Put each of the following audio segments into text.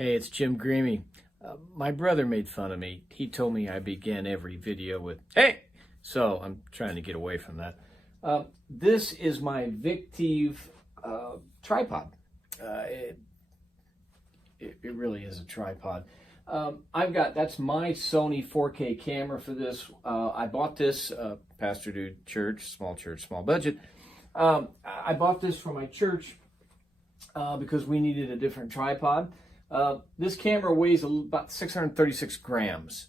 Hey, it's Jim Grieme. My brother made fun of me. He told me I began every video with, "Hey!" So I'm trying to get away from that. This is my Victiv tripod. It really is a tripod. That's my Sony 4K camera for this. I bought this, pastor to church, small budget. I bought this for my church because we needed a different tripod. This camera weighs about 636 grams.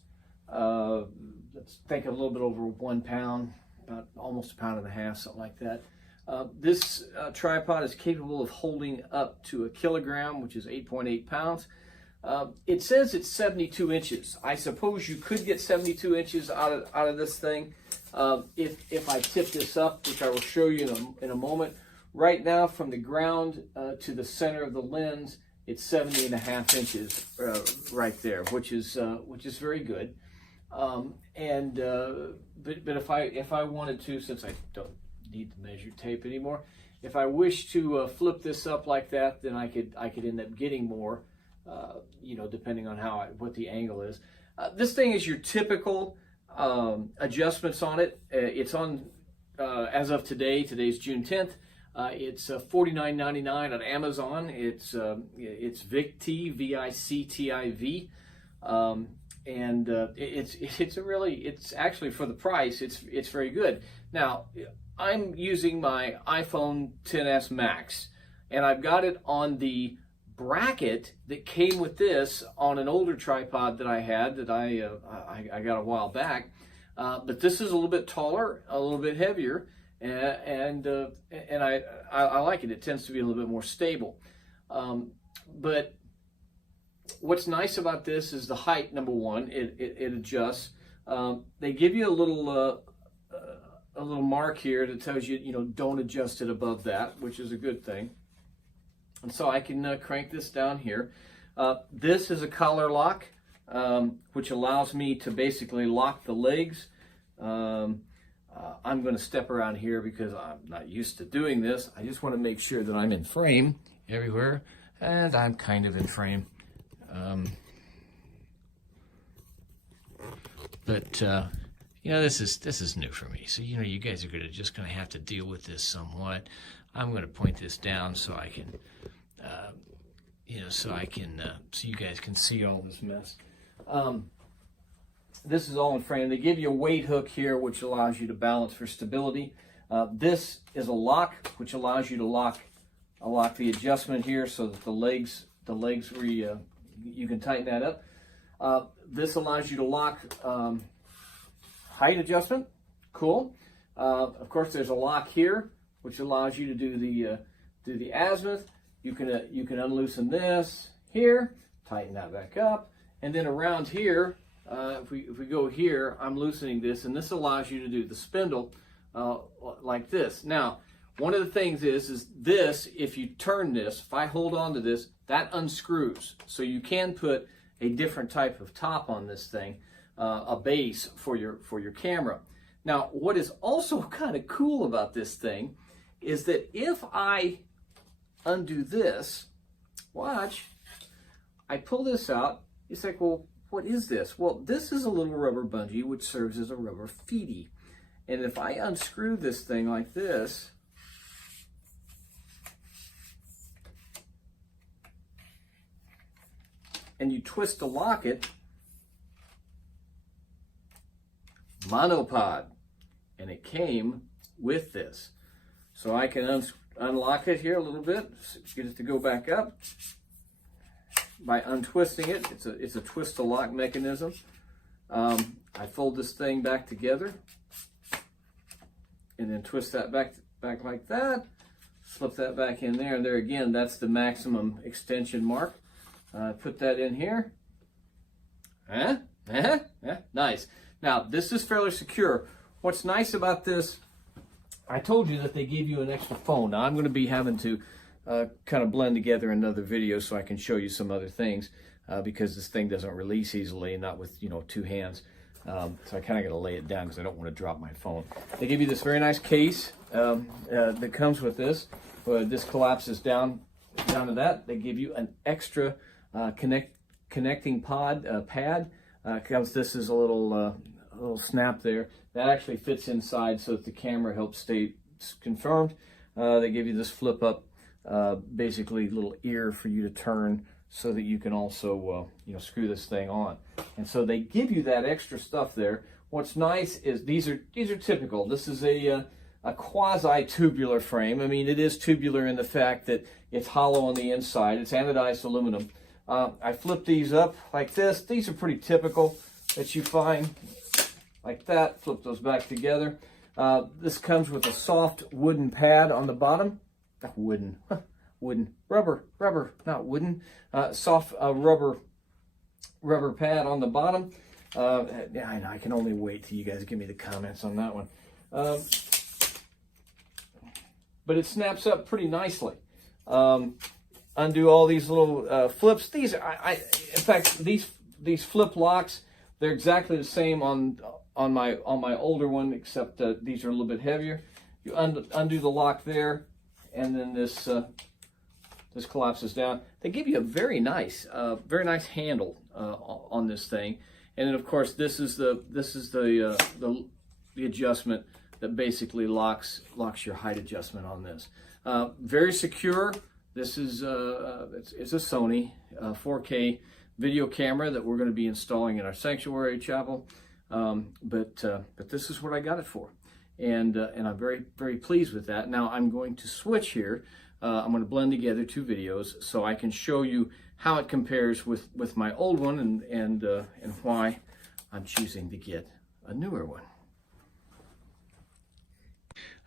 Let's think a little bit over 1 pound, about almost 1.5 pounds, something like that. This tripod is capable of holding up to 1 kilogram, which is 8.8 pounds. It says it's 72 inches. I suppose you could get 72 inches out of this thing if I tip this up, which I will show you in a moment. Right now, from the ground to the center of the lens, it's 70.5 inches right there, which is very good. But if I wanted to, since I don't need the measure tape anymore, if I wish to flip this up like that, then I could end up getting more, depending on what the angle is. This thing is your typical adjustments on it. It's on as of today. Today's June 10th. It's $49.99 on Amazon. It's Victiv, V-I-C-T-I-V, and it's actually, for the price, it's very good. Now, I'm using my iPhone XS Max, and I've got it on the bracket that came with this on an older tripod that I had that I got a while back. But this is a little bit taller, a little bit heavier. And I like it. It tends to be a little bit more stable. But what's nice about this is the height. Number one, it adjusts. They give you a little mark here that tells you, don't adjust it above that, which is a good thing. And so I can crank this down here. This is a collar lock, which allows me to basically lock the legs. I'm going to step around here because I'm not used to doing this. I just want to make sure that I'm in frame everywhere, and I'm kind of in frame. This is new for me. So you guys are just going to have to deal with this somewhat. I'm going to point this down so I can, so you guys can see all this mess. This is all in frame. They give you a weight hook here, which allows you to balance for stability. This is a lock, which allows you to lock the adjustment here so that the legs where you can tighten that up. This allows you to lock height adjustment. Cool. Of course, there's a lock here, which allows you to do the azimuth. You can unloosen this here, tighten that back up, and then around here. If we go here, I'm loosening this, and this allows you to do the spindle like this. Now, one of the things is this, if you turn this, if I hold on to this, that unscrews. So you can put a different type of top on this thing, a base for your camera. Now, what is also kind of cool about this thing is that if I undo this, watch, I pull this out, it's like, well, what is this? Well, this is a little rubber bungee which serves as a rubber feetie. And if I unscrew this thing like this, and you twist to lock it, Monopod, and it came with this. So I can unlock it here a little bit, get it to go back up. By untwisting it, it's a twist to lock mechanism. I fold this thing back together and then twist that back like that. Slip that back in there, and there again, that's the maximum extension mark. Put that in here. Nice. Now, this is fairly secure. What's nice about this, I told you that they give you an extra phone. Now, I'm going to be having to kind of blend together another video so I can show you some other things because this thing doesn't release easily, not with 2 hands. So I kind of got to lay it down because I don't want to drop my phone. They give you this very nice case that comes with this. This collapses down to that. They give you an extra connecting pad. Because this is a little snap there that actually fits inside, so that the camera helps stay confirmed. They give you this flip up, basically little ear for you to turn, so that you can also you know, screw this thing on. And so they give you that extra stuff there. What's nice is these are typical. This is a quasi-tubular frame. I mean, it is tubular in the fact that it's hollow on the inside. It's anodized aluminum. I flip these up like this. These are pretty typical that you find like that. Flip those back together. This comes with a soft wooden pad on the bottom. Wooden, rubber, not wooden. Soft rubber pad on the bottom. I can only wait till you guys give me the comments on that one. But it snaps up pretty nicely. Undo all these little flips. These are, in fact, these flip locks, they're exactly the same on my older one, except these are a little bit heavier. You undo the lock there, and then this collapses down. They give you a very nice handle on this thing. And then, of course, this is the adjustment that basically locks your height adjustment on this. Very secure. This is it's a Sony 4K video camera that we're going to be installing in our sanctuary chapel. But this is what I got it for, and I'm very pleased with that. Now I'm going to switch here. I'm going to blend together two videos so I can show you how it compares with my old one, and why I'm choosing to get a newer one.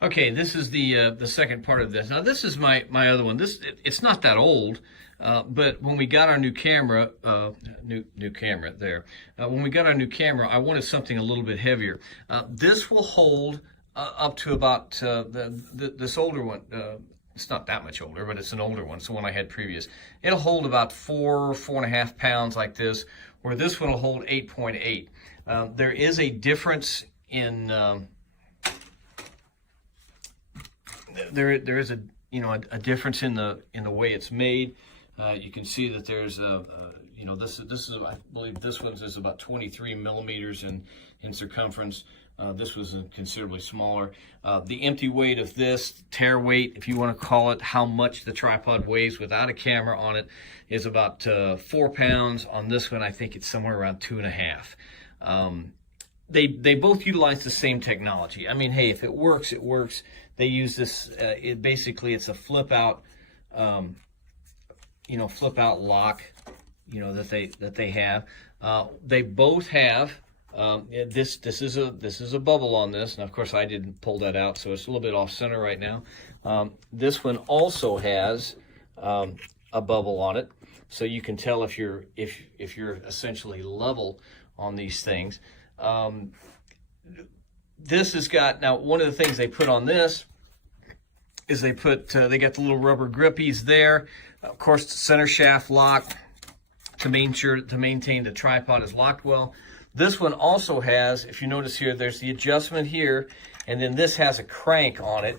Okay, this is the second part of this. Now this is my other one. It's not that old, but when we got our new camera, new camera there. When we got our new camera, I wanted something a little bit heavier. This will hold up to about this older one. It's not that much older, but it's an older one. It's the one I had previous. It'll hold about 4.5 pounds like this, where this one will hold 8.8. There is a difference in there is a difference in the way it's made. You can see that there's this is I believe this one's is about 23 millimeters in circumference. This was considerably smaller. The empty weight of this, tear weight, if you want to call it, how much the tripod weighs without a camera on it, is about 4 pounds. On this one, I think it's somewhere around 2.5. They both utilize the same technology. I mean, hey, if it works, it works. They use this. Basically, it's a flip out lock, that they have. They both have. This is a bubble on this, and of course I didn't pull that out, so it's a little bit off center right now. This one also has a bubble on it, so you can tell if you're essentially level on these things. This has got, now one of the things they put on this is they got the little rubber grippies there. Of course, the center shaft lock to maintain the tripod is locked well. This one also has, if you notice here, there's the adjustment here, and then this has a crank on it,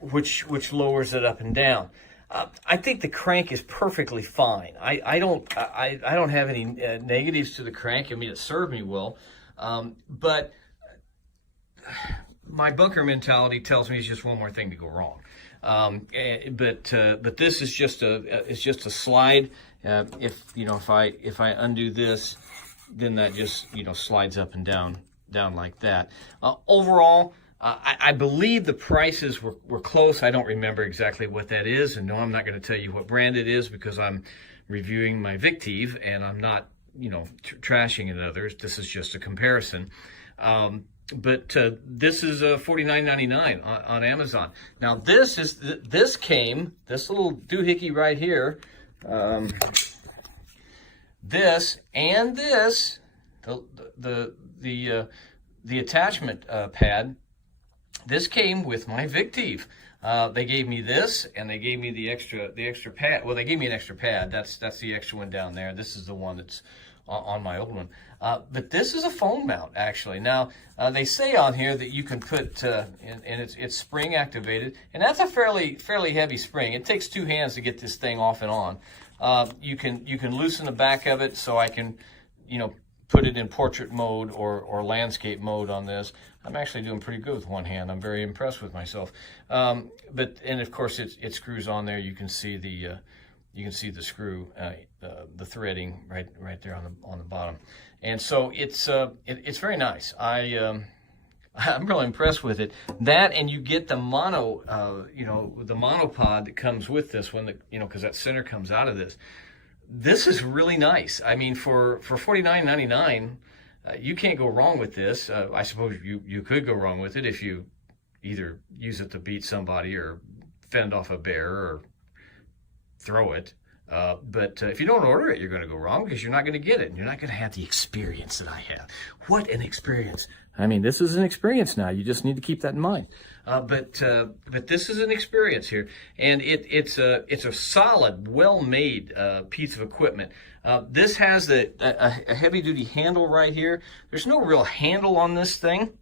which lowers it up and down. I think the crank is perfectly fine. I don't have any negatives to the crank. I mean, it served me well, but my bunker mentality tells me it's just one more thing to go wrong. But this is just a slide. If I undo this, then that just slides up and down like that. Overall, I believe the prices were close. I don't remember exactly what that is, and no, I'm not going to tell you what brand it is because I'm reviewing my Victiv and I'm not trashing in others. This is just a comparison. But this is $49.99 on Amazon. Now this little doohickey right here. This and this, the attachment pad. This came with my Victiv. They gave me this, and they gave me the extra pad. Well, they gave me an extra pad. That's the extra one down there. This is the one that's on my old one. But this is a phone mount, actually. Now, they say on here that you can put, and it's spring activated, and that's a fairly heavy spring. It takes two hands to get this thing off and on. You can loosen the back of it, so I can, you know, put it in portrait mode or landscape mode on this. I'm actually doing pretty good with one hand. I'm very impressed with myself. And of course it screws on there. You can see the screw, the threading right there on the bottom. And so it's very nice. I'm really impressed with it. That, and you get the the monopod that comes with this one, because that center comes out of this. This is really nice. I mean, for $49.99, you can't go wrong with this. I suppose you could go wrong with it if you either use it to beat somebody or fend off a bear or throw it. But if you don't order it, you're going to go wrong, because you're not going to get it. And you're not going to have the experience that I have. What an experience. I mean, this is an experience now. You just need to keep that in mind. But this is an experience here. And it's a solid, well-made piece of equipment. This has a heavy-duty handle right here. There's no real handle on this thing.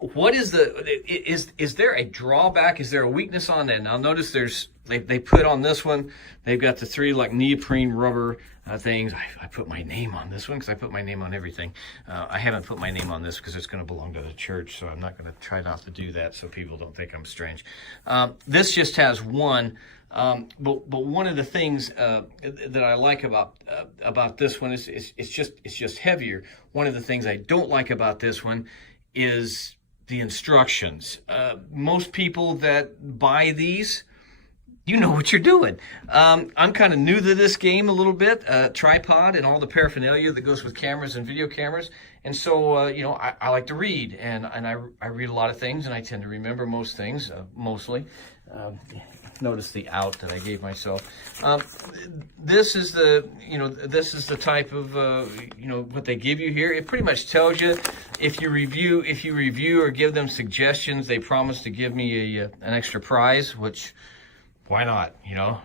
What is is there a drawback? Is there a weakness on that? Now notice they put on this one, they've got the 3 like neoprene rubber things. I put my name on this one because I put my name on everything. I haven't put my name on this because it's going to belong to the church, so I'm not going to try not to do that so people don't think I'm strange. This just has one. But one of the things that I like about this one is it's just heavier. One of the things I don't like about this one is the instructions. Most people that buy these, you know what you're doing. I'm kind of new to this game a little bit, tripod and all the paraphernalia that goes with cameras and video cameras. And so, I like to read, and I read a lot of things, and I tend to remember most things, mostly. Notice the out that I gave myself. This is the type of, what they give you here. It pretty much tells you if you review or give them suggestions, they promise to give me an extra prize, which, why not?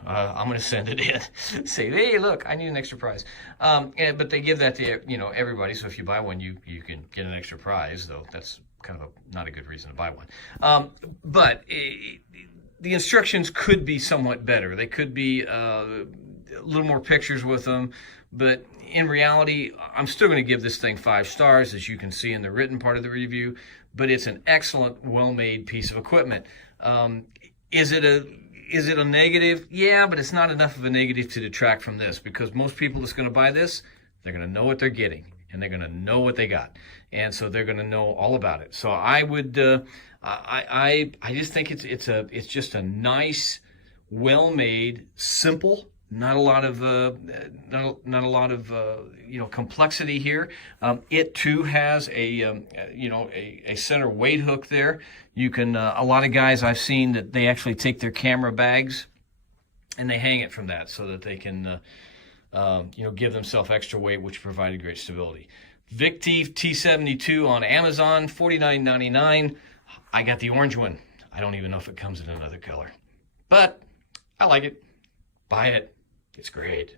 I'm going to send it in. Say, hey, look, I need an extra prize. But they give that to, everybody. So if you buy one, you can get an extra prize, though that's kind of not a good reason to buy one. But the instructions could be somewhat better. They could be a little more pictures with them, but in reality, I'm still going to give this thing 5 stars, as you can see in the written part of the review, but it's an excellent, well-made piece of equipment. Is it a negative? Yeah, but it's not enough of a negative to detract from this, because most people that's going to buy this, they're going to know what they're getting, and they're going to know what they got. And so they're going to know all about it. So I would, I just think it's just a nice, well-made, simple, not a lot of complexity here. It too has a center weight hook there. You can, a lot of guys I've seen that they actually take their camera bags and they hang it from that so that they can, give themselves extra weight, which provided great stability. Victiv T72 on Amazon, $49.99. I got the orange one. I don't even know if it comes in another color, but I like it. Buy it. It's great.